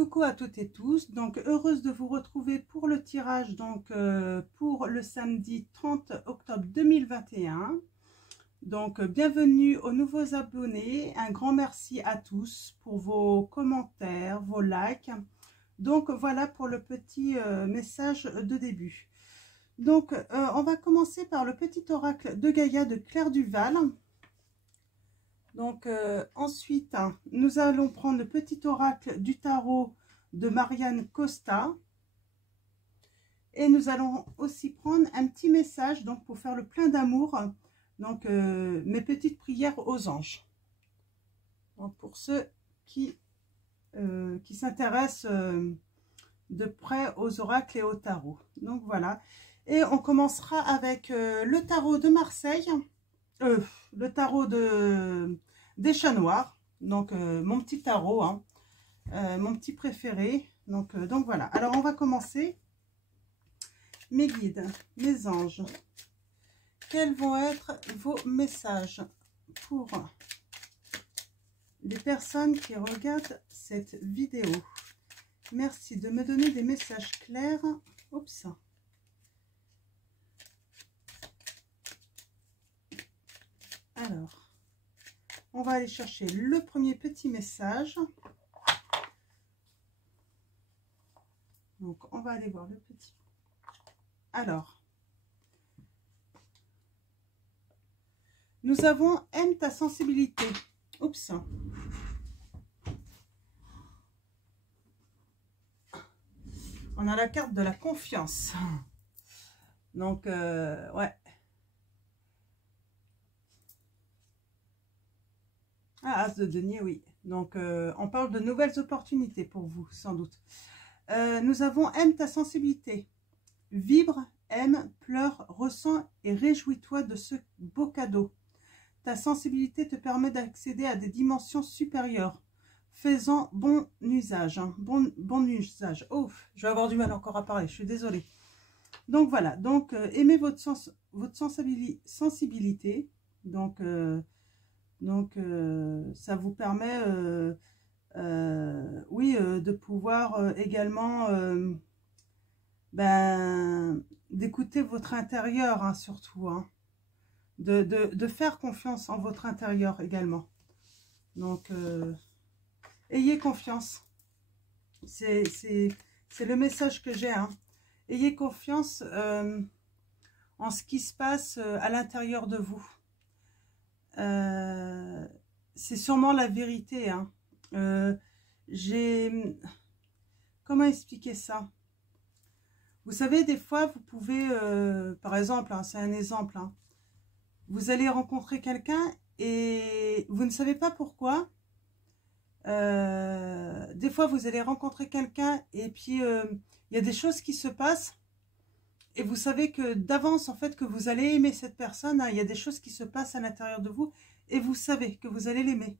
coucou à toutes et tous, donc heureuse de vous retrouver pour le tirage pour le samedi 30 octobre 2021. Donc bienvenue aux nouveaux abonnés, un grand merci à tous pour vos commentaires, vos likes. Donc voilà pour le petit message de début. Donc on va commencer par le petit oracle de Gaïa de Claire Duval. Donc ensuite, nous allons prendre le petit oracle du tarot de Marianne Costa. Et nous allons aussi prendre un petit message donc pour faire le plein d'amour. Donc mes petites prières aux anges. Donc, pour ceux qui s'intéressent de près aux oracles et au tarot. Donc voilà. Et on commencera avec le tarot de Marseille. Le tarot des chats noirs, donc mon petit tarot, hein, mon petit préféré. Donc voilà. Alors on va commencer. Mes guides, mes anges, quels vont être vos messages pour les personnes qui regardent cette vidéo? Merci de me donner des messages clairs. Oups. Alors, on va aller chercher le premier petit message. Donc, on va aller voir le petit. Alors, nous avons « Aime ta sensibilité ». Oups. On a la carte de la confiance. Donc, ouais. Ah, As de denier, oui. Donc, on parle de nouvelles opportunités pour vous, sans doute. Nous avons « Aime ta sensibilité ». Vibre, aime, pleure, ressens et réjouis-toi de ce beau cadeau. Ta sensibilité te permet d'accéder à des dimensions supérieures. Fais-en bon usage. Hein. Bon usage. Oh, je vais avoir du mal encore à parler, je suis désolée. Donc voilà, donc aimez votre sensibilité. Donc ça vous permet oui, de pouvoir également d'écouter votre intérieur, hein, surtout, hein, de faire confiance en votre intérieur également. Donc ayez confiance, c'est le message que j'ai, hein. Ayez confiance en ce qui se passe à l'intérieur de vous. C'est sûrement la vérité, hein. Comment expliquer ça? Vous savez, des fois, vous pouvez, par exemple, hein, c'est un exemple, hein, vous allez rencontrer quelqu'un et vous ne savez pas pourquoi. Des fois, vous allez rencontrer quelqu'un et puis il y a des choses qui se passent et vous savez que d'avance, en fait, que vous allez aimer cette personne. Hein, il y a des choses qui se passent à l'intérieur de vous et vous savez que vous allez l'aimer.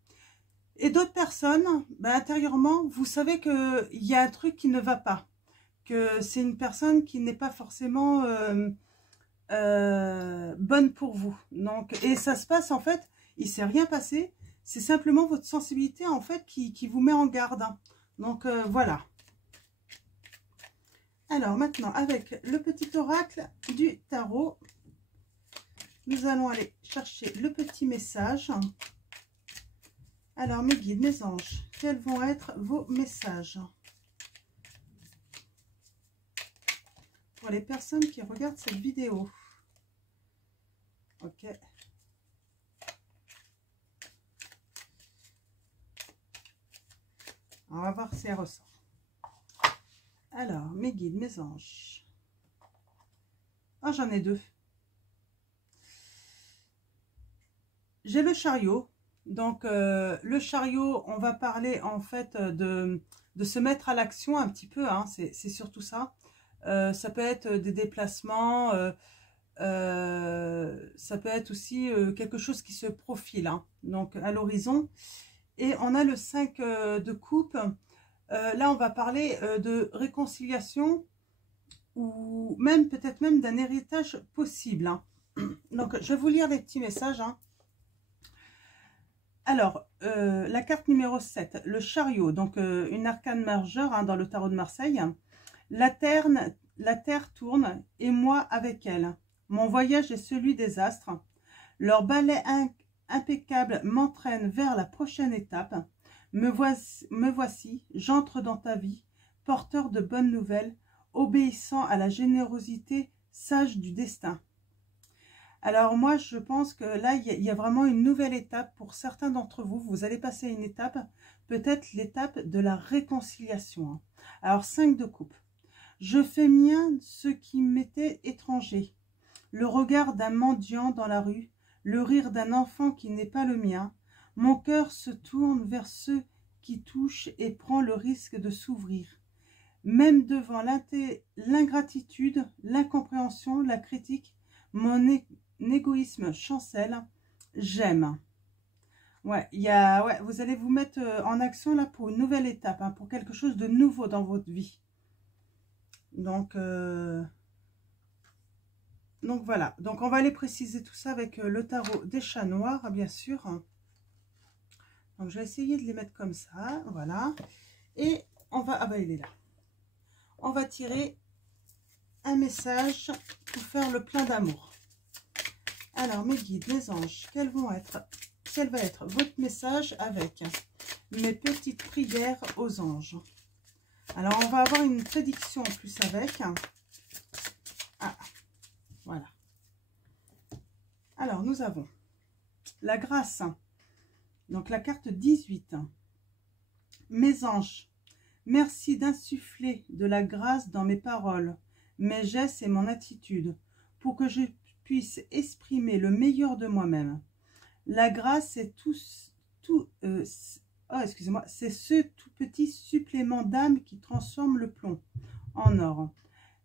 Et d'autres personnes, intérieurement, vous savez qu'il y a un truc qui ne va pas. Que c'est une personne qui n'est pas forcément bonne pour vous. Donc, et ça se passe, en fait, il ne s'est rien passé. C'est simplement votre sensibilité, en fait, qui vous met en garde. Donc, voilà. Alors, maintenant, avec le petit oracle du tarot, nous allons aller chercher le petit message. Alors, mes guides, mes anges, quels vont être vos messages pour les personnes qui regardent cette vidéo? Ok. On va voir si elle ressort. Alors, mes guides, mes anges. Ah, j'en ai deux. J'ai le chariot. Donc, le chariot, on va parler en fait de se mettre à l'action un petit peu. Hein, c'est surtout ça. Ça peut être des déplacements. Ça peut être aussi quelque chose qui se profile. Hein, donc, à l'horizon. Et on a le 5 de coupe. Là, on va parler de réconciliation ou même peut-être même d'un héritage possible. Hein. Donc, je vais vous lire les petits messages. Hein. Alors, la carte numéro 7, le chariot, donc une arcane majeure hein, dans le tarot de Marseille. La terre tourne et moi avec elle. Mon voyage est celui des astres. Leur balai impeccable m'entraîne vers la prochaine étape. Me voici, j'entre dans ta vie, porteur de bonnes nouvelles, obéissant à la générosité sage du destin. Alors moi, je pense que là, il y a vraiment une nouvelle étape pour certains d'entre vous. Vous allez passer à une étape, peut-être l'étape de la réconciliation. Alors, 5 de coupe. Je fais mien ce qui m'était étranger. Le regard d'un mendiant dans la rue, le rire d'un enfant qui n'est pas le mien. Mon cœur se tourne vers ceux qui touchent et prend le risque de s'ouvrir. Même devant l'ingratitude, l'incompréhension, la critique, mon égoïsme chancelle, j'aime. Ouais, vous allez vous mettre en action là pour une nouvelle étape, hein, pour quelque chose de nouveau dans votre vie. Donc voilà, donc on va aller préciser tout ça avec le tarot des chats noirs, bien sûr. Donc je vais essayer de les mettre comme ça, voilà. Et on va, ah bah il est là. On va tirer un message pour faire le plein d'amour. Alors mes guides, mes anges, quel va être votre message avec mes petites prières aux anges? Alors on va avoir une prédiction en plus avec. Ah, voilà. Alors nous avons la grâce. Donc la carte 18. Mes anges, merci d'insuffler de la grâce dans mes paroles, mes gestes et mon attitude, pour que je puisse exprimer le meilleur de moi-même. La grâce, c'est c'est ce tout petit supplément d'âme qui transforme le plomb en or.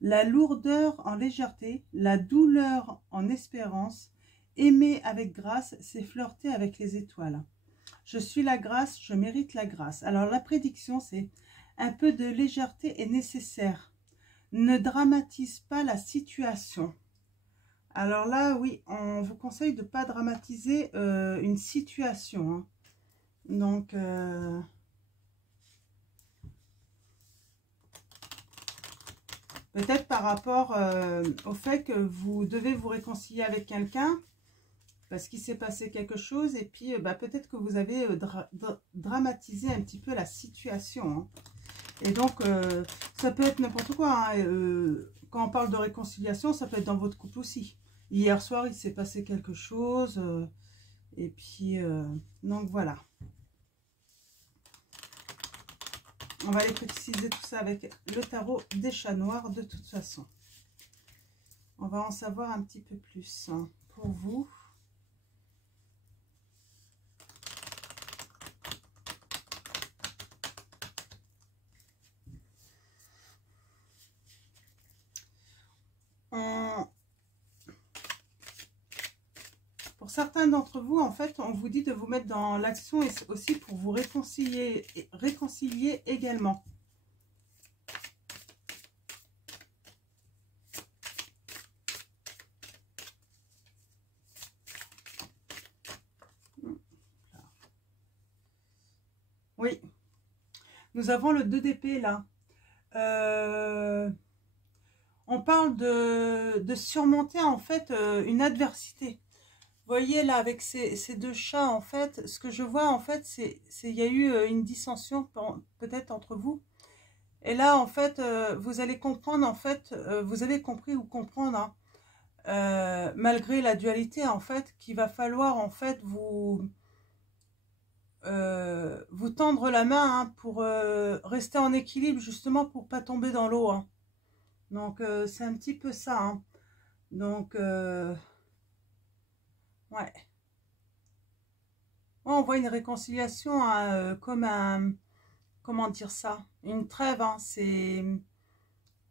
La lourdeur en légèreté, la douleur en espérance. Aimer avec grâce, c'est flirter avec les étoiles. Je suis la grâce, je mérite la grâce. Alors la prédiction, c'est un peu de légèreté est nécessaire. Ne dramatise pas la situation. Alors là, oui, on vous conseille de ne pas dramatiser une situation. Hein. Donc, peut-être par rapport au fait que vous devez vous réconcilier avec quelqu'un parce qu'il s'est passé quelque chose et puis peut-être que vous avez dramatisé un petit peu la situation. Hein. Et donc, ça peut être n'importe quoi. Hein. Quand on parle de réconciliation, ça peut être dans votre couple aussi. Hier soir, il s'est passé quelque chose. Et puis, donc voilà. On va aller préciser tout ça avec le tarot des chats noirs de toute façon. On va en savoir un petit peu plus hein, pour vous. Pour certains d'entre vous, en fait, on vous dit de vous mettre dans l'action et aussi pour vous réconcilier également. Oui, nous avons le 2 d'épée là. On parle de surmonter en fait une adversité. Vous voyez là avec ces deux chats en fait, ce que je vois en fait c'est il y a eu une dissension peut-être entre vous. Et là en fait vous allez comprendre en fait, vous avez compris ou comprendre hein, malgré la dualité en fait qu'il va falloir en fait vous tendre la main hein, pour rester en équilibre justement pour pas tomber dans l'eau. Hein. Donc c'est un petit peu ça. Hein. Donc ouais. On voit une réconciliation hein, comme un, comment dire ça, une trêve. Hein, c'est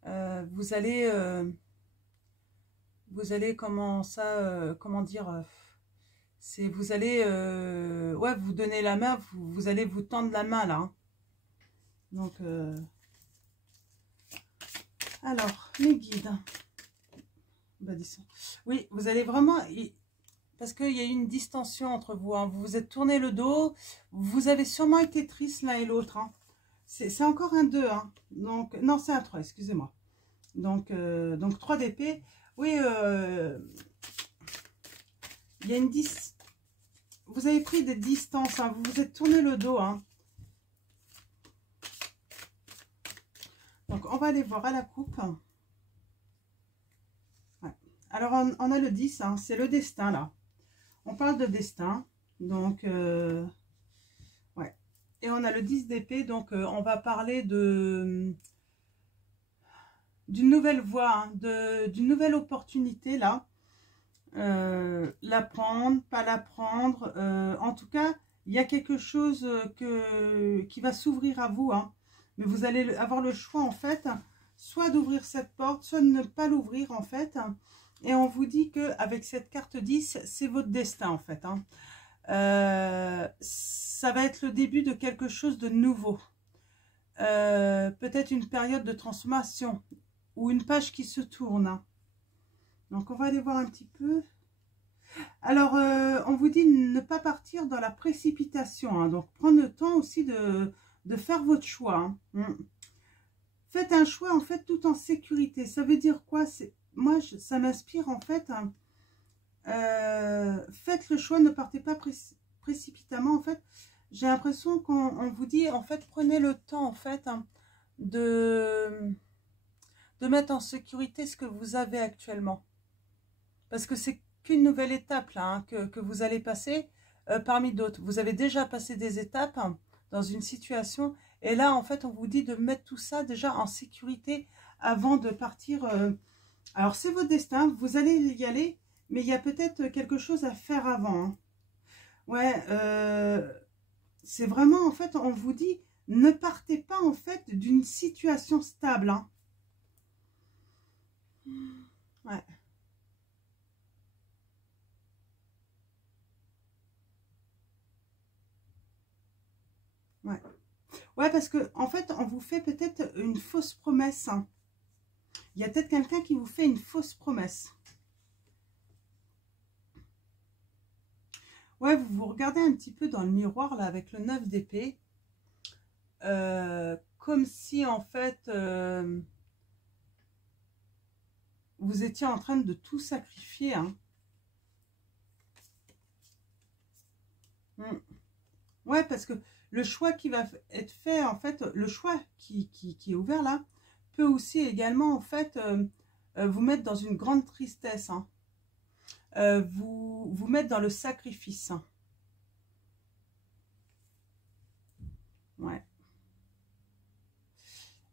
vous allez comment ça, comment dire, c'est vous allez ouais vous donner la main, vous allez vous tendre la main là. Hein. Donc alors les guides. Bah, oui, vous allez vraiment parce qu'il y a eu une distension entre vous. Hein. Vous vous êtes tourné le dos. Vous avez sûrement été tristes l'un et l'autre. Hein. C'est encore un 2. Hein. Donc, non, c'est un 3, excusez-moi. Donc 3 d'épée. Oui, il y a une 10. Vous avez pris des distances. Hein. Vous vous êtes tourné le dos. Hein. Donc, on va aller voir à la coupe. Ouais. Alors, on a le 10. Hein. C'est le destin, là. On parle de destin. Donc, ouais. Et on a le 10 d'épée. Donc, on va parler d'une nouvelle voie, hein, d'une nouvelle opportunité, là. La prendre, pas la prendre. En tout cas, il y a quelque chose qui va s'ouvrir à vous. Hein. Mais vous allez avoir le choix, en fait, soit d'ouvrir cette porte, soit de ne pas l'ouvrir, en fait. Et on vous dit qu'avec cette carte 10, c'est votre destin, en fait. Hein. Ça va être le début de quelque chose de nouveau. Peut-être une période de transformation ou une page qui se tourne. Hein. Donc, on va aller voir un petit peu. Alors, on vous dit ne pas partir dans la précipitation. Hein. Donc, prendre le temps aussi de faire votre choix. Hein. Faites un choix, en fait, tout en sécurité. Ça veut dire quoi? Moi, ça m'inspire, en fait. Hein. Faites le choix, ne partez pas précipitamment, en fait. J'ai l'impression qu'on vous dit, en fait, prenez le temps, en fait, hein, de mettre en sécurité ce que vous avez actuellement. Parce que c'est qu'une nouvelle étape là, hein, que vous allez passer parmi d'autres. Vous avez déjà passé des étapes hein, dans une situation. Et là, en fait, on vous dit de mettre tout ça déjà en sécurité avant de partir. Alors, c'est votre destin. Vous allez y aller. Mais il y a peut-être quelque chose à faire avant. Hein. Ouais, c'est vraiment, en fait, on vous dit, ne partez pas, en fait, d'une situation stable. Hein. Ouais. Ouais. Ouais, parce que en fait, on vous fait peut-être une fausse promesse. Hein. Il y a peut-être quelqu'un qui vous fait une fausse promesse. Ouais, vous vous regardez un petit peu dans le miroir, là, avec le 9 d'épée. Comme si, en fait, vous étiez en train de tout sacrifier. Hein. Ouais, parce que le choix qui va être fait, en fait, le choix qui est ouvert là, peut aussi également, en fait, vous mettre dans une grande tristesse. Hein. Vous mettre dans le sacrifice. Hein. Ouais.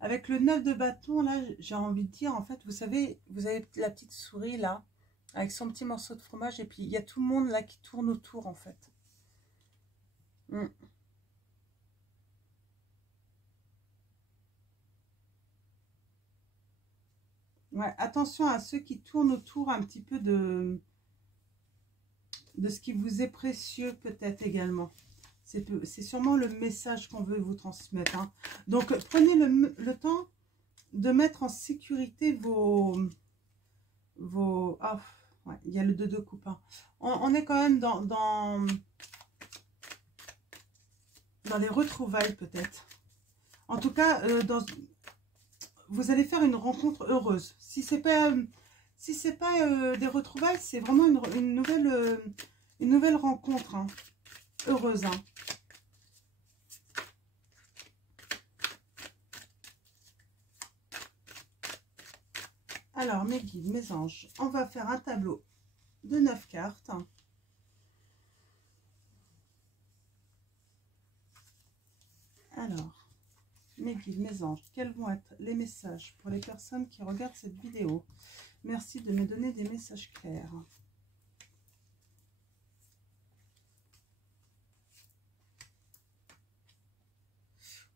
Avec le 9 de bâton, là, j'ai envie de dire, en fait, vous savez, vous avez la petite souris, là, avec son petit morceau de fromage, et puis il y a tout le monde, là, qui tourne autour, en fait. Ouais, attention à ceux qui tournent autour un petit peu de ce qui vous est précieux, peut-être également. C'est sûrement le message qu'on veut vous transmettre. Hein. Donc, prenez le temps de mettre en sécurité vos... Ah, ouais, il y a le 2 de coupe. Hein. On est quand même dans les retrouvailles, peut-être. En tout cas, vous allez faire une rencontre heureuse. Si c'est pas des retrouvailles, c'est vraiment une nouvelle rencontre. Hein. Heureuse. Hein. Alors, mes guides, mes anges, on va faire un tableau de 9 cartes. Alors, mes guides, mes anges, quels vont être les messages pour les personnes qui regardent cette vidéo? Merci de me donner des messages clairs.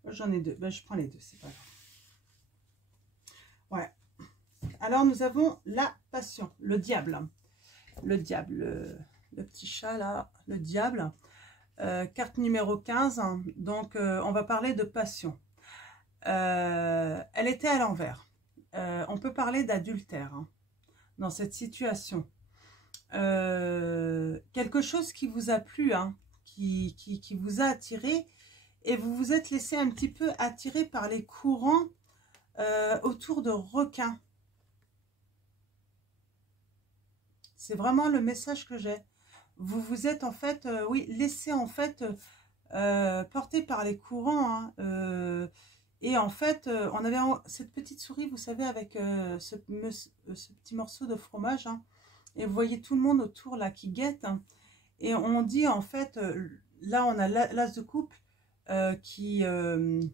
J'en ai 2. Ben, je prends les 2, c'est pas grave. Ouais. Alors, nous avons la passion, le diable. Le diable, le petit chat là, le diable. Carte numéro 15. Donc, on va parler de passion. Elle était à l'envers. On peut parler d'adultère hein, dans cette situation. quelque chose qui vous a plu, hein, qui vous a attiré, et vous vous êtes laissé un petit peu attirer par les courants autour de requins. C'est vraiment le message que j'ai. Vous vous êtes en fait, oui, laissé en fait porter par les courants, hein, et en fait, on avait cette petite souris, vous savez, avec ce petit morceau de fromage, hein, et vous voyez tout le monde autour là qui guette, hein, et on dit en fait, là on a l'as de coupe qui est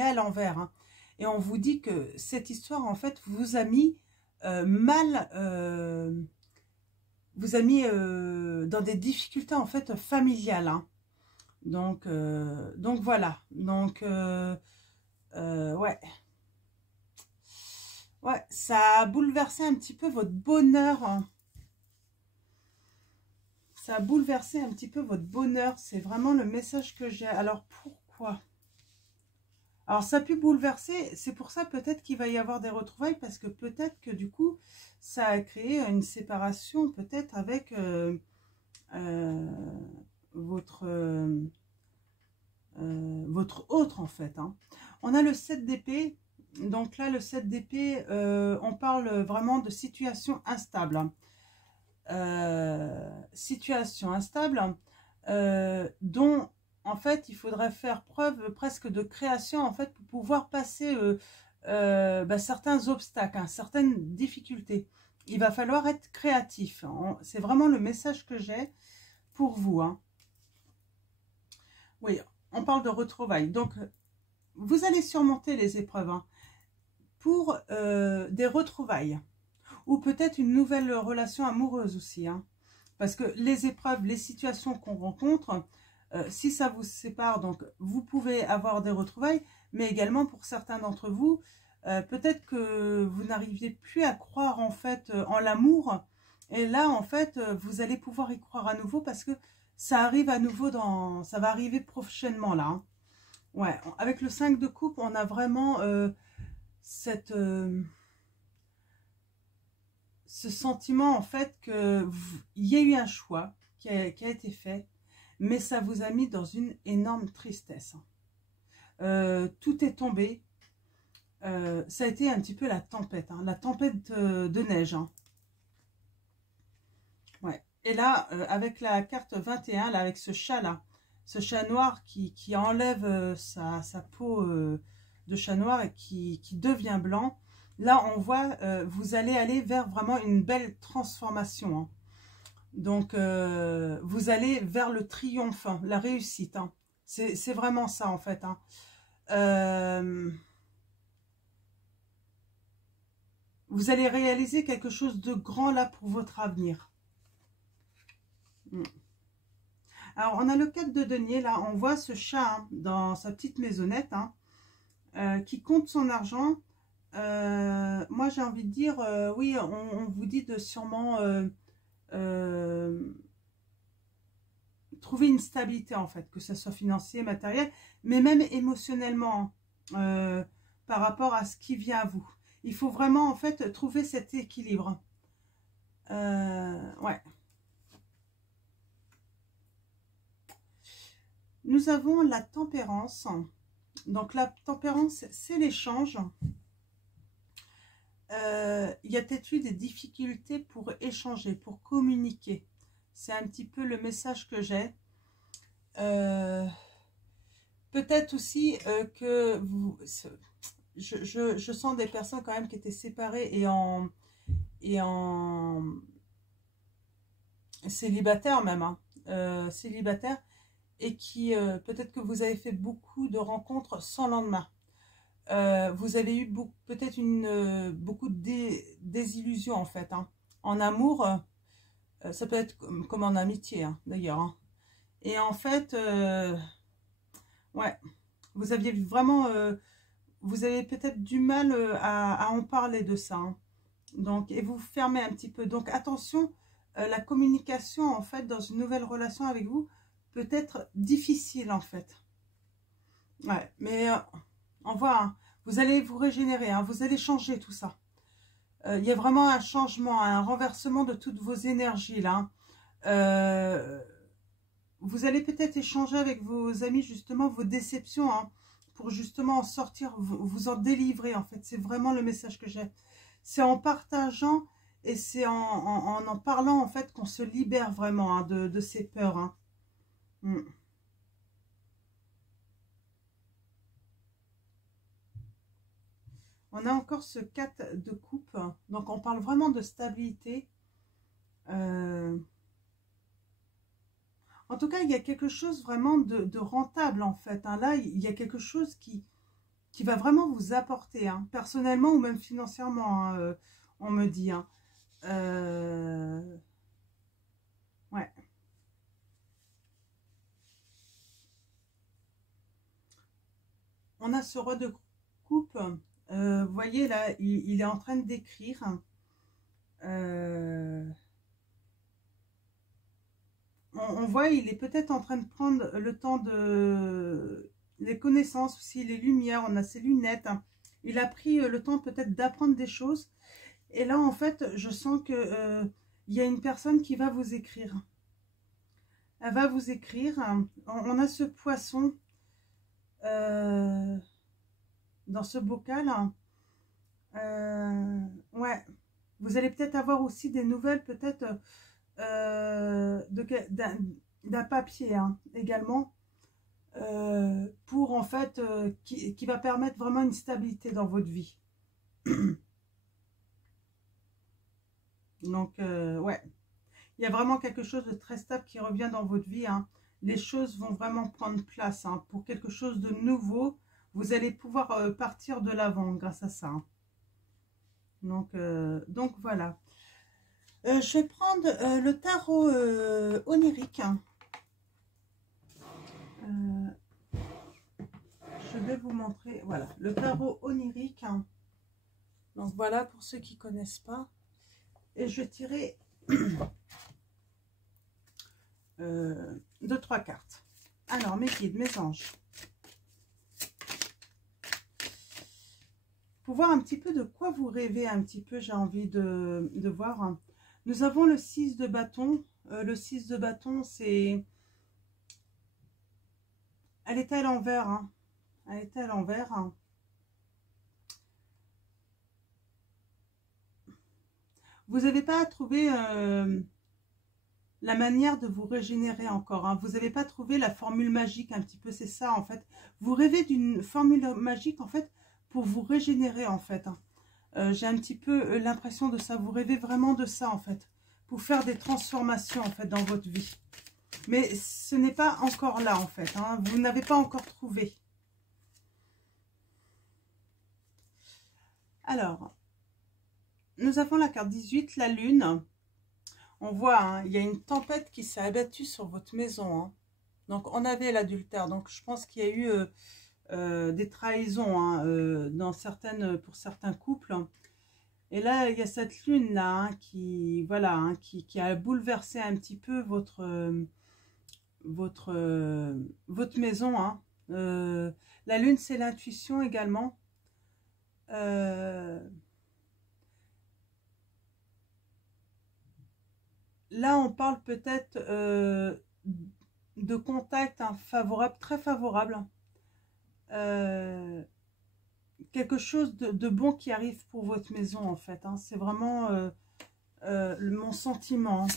à l'envers, hein, et on vous dit que cette histoire en fait vous a mis mal, vous a mis dans des difficultés en fait familiales, hein. Donc voilà. Donc ouais. Ouais, ça a bouleversé un petit peu votre bonheur, hein. Ça a bouleversé un petit peu votre bonheur. C'est vraiment le message que j'ai. Alors pourquoi? Alors ça a pu bouleverser. C'est pour ça peut-être qu'il va y avoir des retrouvailles. Parce que peut-être que du coup, ça a créé une séparation peut-être avec votre autre en fait, hein. On a le 7 d'épée. Donc là, le 7 d'épée, on parle vraiment de situation instable. Situation instable, dont en fait il faudrait faire preuve presque de création en fait pour pouvoir passer certains obstacles, hein, certaines difficultés. Il va falloir être créatif, hein. C'est vraiment le message que j'ai pour vous, hein. Oui, on parle de retrouvailles. Donc vous allez surmonter les épreuves, hein, pour des retrouvailles. Ou peut-être une nouvelle relation amoureuse aussi, hein. Parce que les épreuves, les situations qu'on rencontre, si ça vous sépare, donc vous pouvez avoir des retrouvailles, mais également pour certains d'entre vous, peut-être que vous n'arriviez plus à croire en fait en l'amour. Et là, en fait, vous allez pouvoir y croire à nouveau parce que ça arrive à nouveau ça va arriver prochainement là, hein. Ouais, avec le 5 de coupe, on a vraiment ce sentiment en fait qu'il y a eu un choix qui a été fait, mais ça vous a mis dans une énorme tristesse, hein. Tout est tombé, ça a été un petit peu la tempête, hein, la tempête de neige, hein. Ouais. Et là, avec la carte 21, là, avec ce chat là, ce chat noir qui enlève sa peau de chat noir et qui devient blanc. Là, on voit, vous allez aller vers vraiment une belle transformation, hein. Donc, vous allez vers le triomphe, hein, la réussite, hein. C'est vraiment ça, en fait, hein. Vous allez réaliser quelque chose de grand, là, pour votre avenir. Alors, on a le 4 de denier, là, on voit ce chat, hein, dans sa petite maisonnette, hein, qui compte son argent. Moi, j'ai envie de dire, oui, on vous dit de sûrement trouver une stabilité, en fait, que ce soit financier, matériel, mais même émotionnellement, par rapport à ce qui vient à vous. Il faut vraiment, en fait, trouver cet équilibre. Ouais. Nous avons la tempérance. Donc, la tempérance, c'est l'échange. Il y a peut-être eu des difficultés pour échanger, pour communiquer. C'est un petit peu le message que j'ai. Peut-être aussi que vous... Je sens des personnes quand même qui étaient séparées et en célibataire même, hein, célibataire, et qui peut-être que vous avez fait beaucoup de rencontres sans lendemain. Vous avez eu peut-être beaucoup de désillusions en fait, hein. En amour, ça peut être comme en amitié, hein, d'ailleurs, hein. Et en fait, ouais, vous aviez vraiment, vous avez peut-être du mal à en parler de ça, hein. Donc, et vous fermez un petit peu. Donc attention, la communication en fait dans une nouvelle relation avec vous peut être difficile en fait. Ouais, mais on voit, hein, vous allez vous régénérer, hein, vous allez changer tout ça. Il y a vraiment un changement, un renversement de toutes vos énergies là. Vous allez peut-être échanger avec vos amis justement vos déceptions, hein, pour justement en sortir, vous en délivrer en fait. C'est vraiment le message que j'ai. C'est en partageant et c'est en parlant en fait qu'on se libère vraiment, hein, de ces peurs. Hein. Mm. On a encore ce 4 de coupe, donc on parle vraiment de stabilité. En tout cas, il y a quelque chose vraiment de rentable en fait. Hein. Là, il y a quelque chose qui va vraiment vous apporter, hein, personnellement ou même financièrement, hein, on me dit. Hein. Ouais. On a ce roi de coupe. Vous voyez là, il est en train d'écrire. On voit, il est peut-être en train de prendre le temps de les connaissances aussi, les lumières. On a ses lunettes. Hein. Il a pris le temps peut-être d'apprendre des choses. Et là, en fait, je sens que il y a une personne qui va vous écrire. Elle va vous écrire. On a ce poisson dans ce bocal. Ouais. Vous allez peut-être avoir aussi des nouvelles, peut-être d'un papier, hein, également, pour en fait, qui va permettre vraiment une stabilité dans votre vie. Donc, ouais. Il y a vraiment quelque chose de très stable qui revient dans votre vie. Hein. Les choses vont vraiment prendre place, hein, pour quelque chose de nouveau. Vous allez pouvoir partir de l'avant grâce à ça. Hein. Donc voilà. Je vais prendre le tarot onirique. Hein. Je vais vous montrer, voilà, le tarot onirique. Hein. Donc voilà, pour ceux qui ne connaissent pas. Et je vais tirer 2-3 cartes. Alors, mes guides, mes anges. Pour voir un petit peu de quoi vous rêvez un petit peu, j'ai envie de voir. Hein. Nous avons le 6 de bâton. Le 6 de bâton, c'est... Elle est à l'envers. Hein. Elle est à l'envers. Hein. Vous n'avez pas trouvé la manière de vous régénérer encore. Hein. Vous n'avez pas trouvé la formule magique un petit peu, c'est ça en fait. Vous rêvez d'une formule magique en fait pour vous régénérer en fait. Hein. J'ai un petit peu l'impression de ça. Vous rêvez vraiment de ça en fait. Pour faire des transformations en fait dans votre vie. Mais ce n'est pas encore là en fait. Hein. Vous n'avez pas encore trouvé. Alors, nous avons la carte 18, la lune. On voit, hein, il y a une tempête qui s'est abattue sur votre maison. Hein. Donc, on avait l'adultère. Donc, je pense qu'il y a eu des trahisons, hein, pour certains couples. Et là, il y a cette lune-là, hein, qui, voilà, hein, qui a bouleversé un petit peu votre maison. Hein. La lune, c'est l'intuition également. Là, on parle peut-être de contact, hein, favorable, très favorable. Quelque chose de bon qui arrive pour votre maison, en fait. Hein. C'est vraiment mon sentiment. Hein.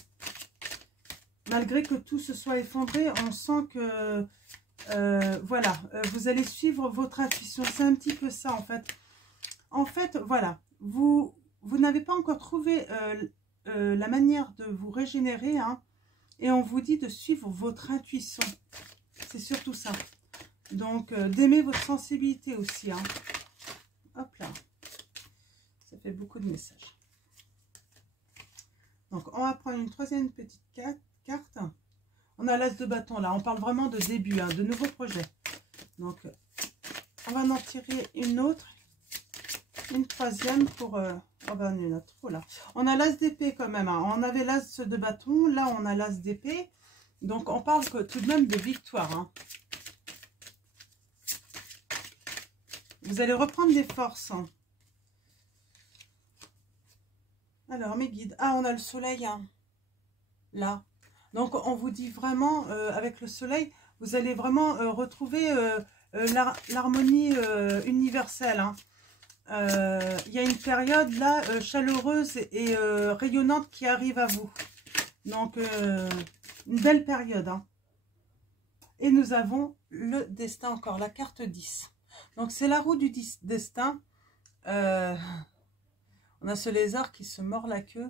Malgré que tout se soit effondré, on sent que, voilà, vous allez suivre votre intuition. C'est un petit peu ça, en fait. En fait, voilà, vous n'avez pas encore trouvé la manière de vous régénérer, hein, et on vous dit de suivre votre intuition. C'est surtout ça. Donc, d'aimer votre sensibilité aussi. Hein. Hop là. Ça fait beaucoup de messages. Donc, on va prendre une troisième petite carte. On a l'as de bâton là. On parle vraiment de début, hein, de nouveaux projets. Donc, on va en tirer une autre. Une troisième pour... oh ben, une autre. Oh là. On a l'as d'épée quand même. Hein. On avait l'as de bâton. Là, on a l'as d'épée. Donc, on parle tout de même de victoire. Hein. Vous allez reprendre des forces. Hein. Alors, mes guides. Ah, on a le soleil, hein, là. Donc, on vous dit vraiment, avec le soleil, vous allez vraiment retrouver l'harmonie universelle. Hein. Il y a une période, là, chaleureuse et rayonnante qui arrive à vous. Donc, une belle période. Hein. Et nous avons le destin encore, la carte 10. Donc, c'est la roue du destin. On a ce lézard qui se mord la queue.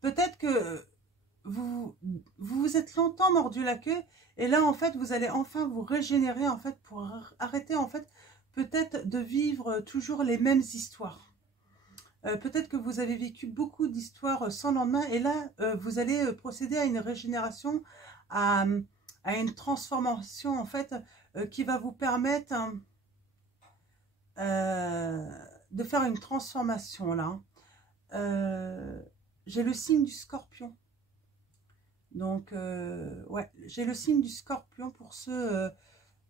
Peut-être que vous êtes longtemps mordu la queue. Et là, en fait, vous allez enfin vous régénérer, en fait, pour arrêter, en fait, peut-être de vivre toujours les mêmes histoires. Peut-être que vous avez vécu beaucoup d'histoires sans lendemain. Et là, vous allez procéder à une régénération, à une transformation, en fait, qui va vous permettre de faire une transformation, là. J'ai le signe du scorpion. Donc, ouais, j'ai le signe du scorpion pour ceux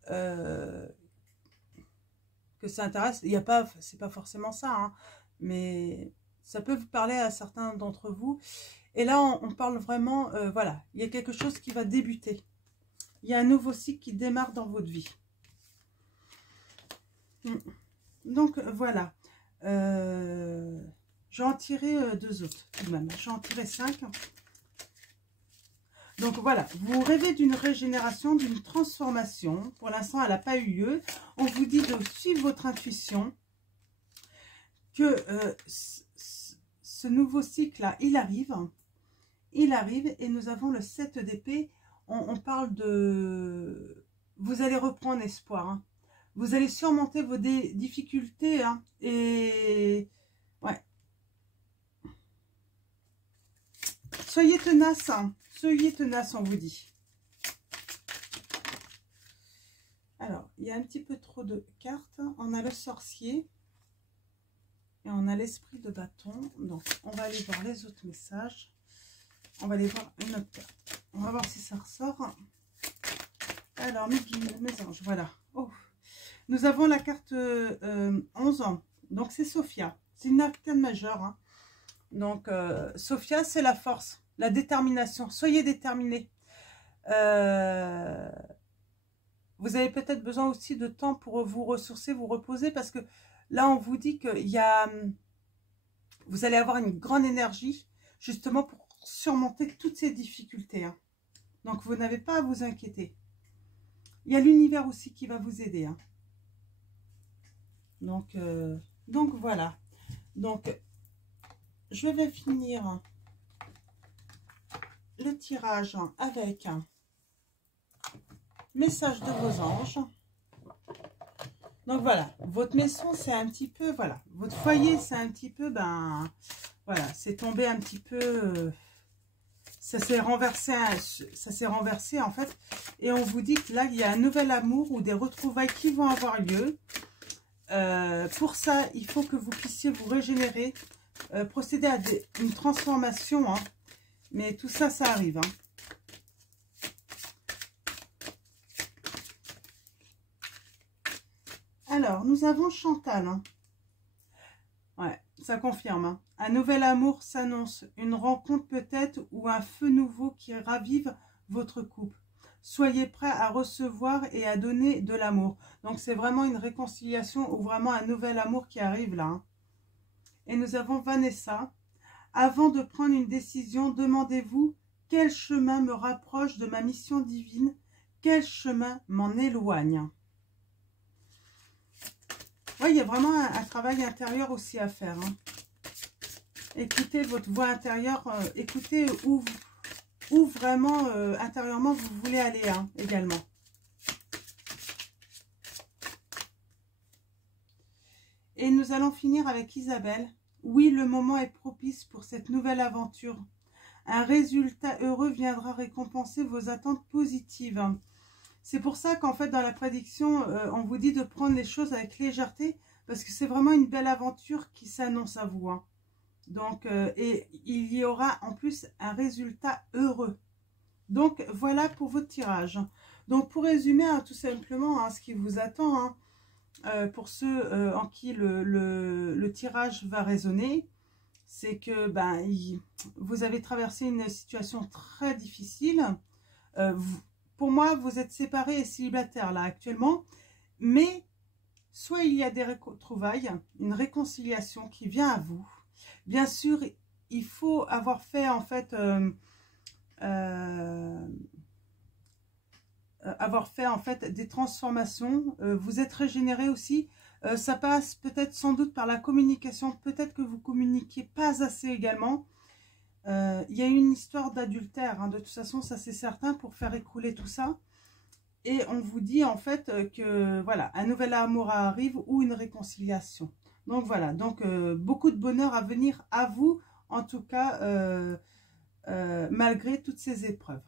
que ça intéresse. Il y a pas, c'est pas forcément ça, hein, mais ça peut vous parler à certains d'entre vous. Et là, on parle vraiment, voilà, il y a quelque chose qui va débuter. Il y a un nouveau cycle qui démarre dans votre vie. Donc, voilà. Je vais en tirer 2 autres, tout de même. Je vais en tirer 5. Donc voilà, vous rêvez d'une régénération, d'une transformation. Pour l'instant, elle n'a pas eu lieu. On vous dit de suivre votre intuition, que ce nouveau cycle-là, il arrive. Il arrive et nous avons le 7 d'épée. On parle de... Vous allez reprendre espoir. Hein. Vous allez surmonter vos difficultés. Hein, et... Ouais. Soyez tenace. Hein. Soyez tenace, on vous dit. Alors, il y a un petit peu trop de cartes. On a le sorcier. Et on a l'esprit de bâton. Donc, on va aller voir les autres messages. On va aller voir une autre carte. On va voir si ça ressort. Alors, mes guides, mes anges, voilà. Oh. Nous avons la carte 11 ans. Donc, c'est Sophia. C'est une arcane majeure. Hein. Donc, Sophia, c'est la force. La détermination, soyez déterminés. Vous avez peut-être besoin aussi de temps pour vous ressourcer, vous reposer, parce que là, on vous dit qu'il y a... Vous allez avoir une grande énergie, justement, pour surmonter toutes ces difficultés. Hein. Donc, vous n'avez pas à vous inquiéter. Il y a l'univers aussi qui va vous aider. Hein. Donc, voilà. Donc, je vais finir... le tirage avec un message de vos anges. Donc voilà, votre maison c'est un petit peu, voilà, votre foyer c'est un petit peu, ben voilà, c'est tombé un petit peu, ça s'est renversé en fait. Et on vous dit que là il y a un nouvel amour ou des retrouvailles qui vont avoir lieu. Pour ça, il faut que vous puissiez vous régénérer, procéder à une transformation, hein. Mais tout ça, ça arrive. Hein. Alors, nous avons Chantal. Hein. Ouais, ça confirme. Hein. Un nouvel amour s'annonce. Une rencontre peut-être ou un feu nouveau qui ravive votre couple. Soyez prêts à recevoir et à donner de l'amour. Donc, c'est vraiment une réconciliation ou vraiment un nouvel amour qui arrive là. Hein. Et nous avons Vanessa. Avant de prendre une décision, demandez-vous quel chemin me rapproche de ma mission divine, quel chemin m'en éloigne. Oui, il y a vraiment un travail intérieur aussi à faire. Hein. Écoutez votre voix intérieure, écoutez où vraiment intérieurement vous voulez aller hein, également. Et nous allons finir avec Isabelle. Oui, le moment est propice pour cette nouvelle aventure. Un résultat heureux viendra récompenser vos attentes positives. C'est pour ça qu'en fait, dans la prédiction, on vous dit de prendre les choses avec légèreté, parce que c'est vraiment une belle aventure qui s'annonce à vous. Hein. Donc, et il y aura en plus un résultat heureux. Donc, voilà pour votre tirage. Donc, pour résumer, hein, tout simplement, hein, ce qui vous attend, hein, pour ceux en qui le tirage va résonner, c'est que vous avez traversé une situation très difficile. Pour moi, vous êtes séparés et célibataires là actuellement, mais soit il y a des retrouvailles, une réconciliation qui vient à vous. Bien sûr, il faut avoir fait en fait des transformations. Vous êtes régénéré aussi. Ça passe peut-être sans doute par la communication. Peut-être que vous communiquez pas assez également. Il y a une histoire d'adultère, hein, de toute façon, ça c'est certain, pour faire écrouler tout ça. Et on vous dit en fait que voilà, un nouvel amour arrive ou une réconciliation. Donc voilà, donc beaucoup de bonheur à venir à vous, en tout cas, malgré toutes ces épreuves.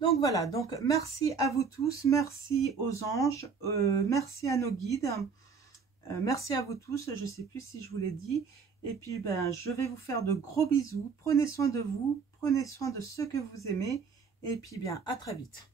Donc voilà, donc merci à vous tous, merci aux anges, merci à nos guides, merci à vous tous, je ne sais plus si je vous l'ai dit. Et puis je vais vous faire de gros bisous, prenez soin de vous, prenez soin de ceux que vous aimez, et puis à très vite.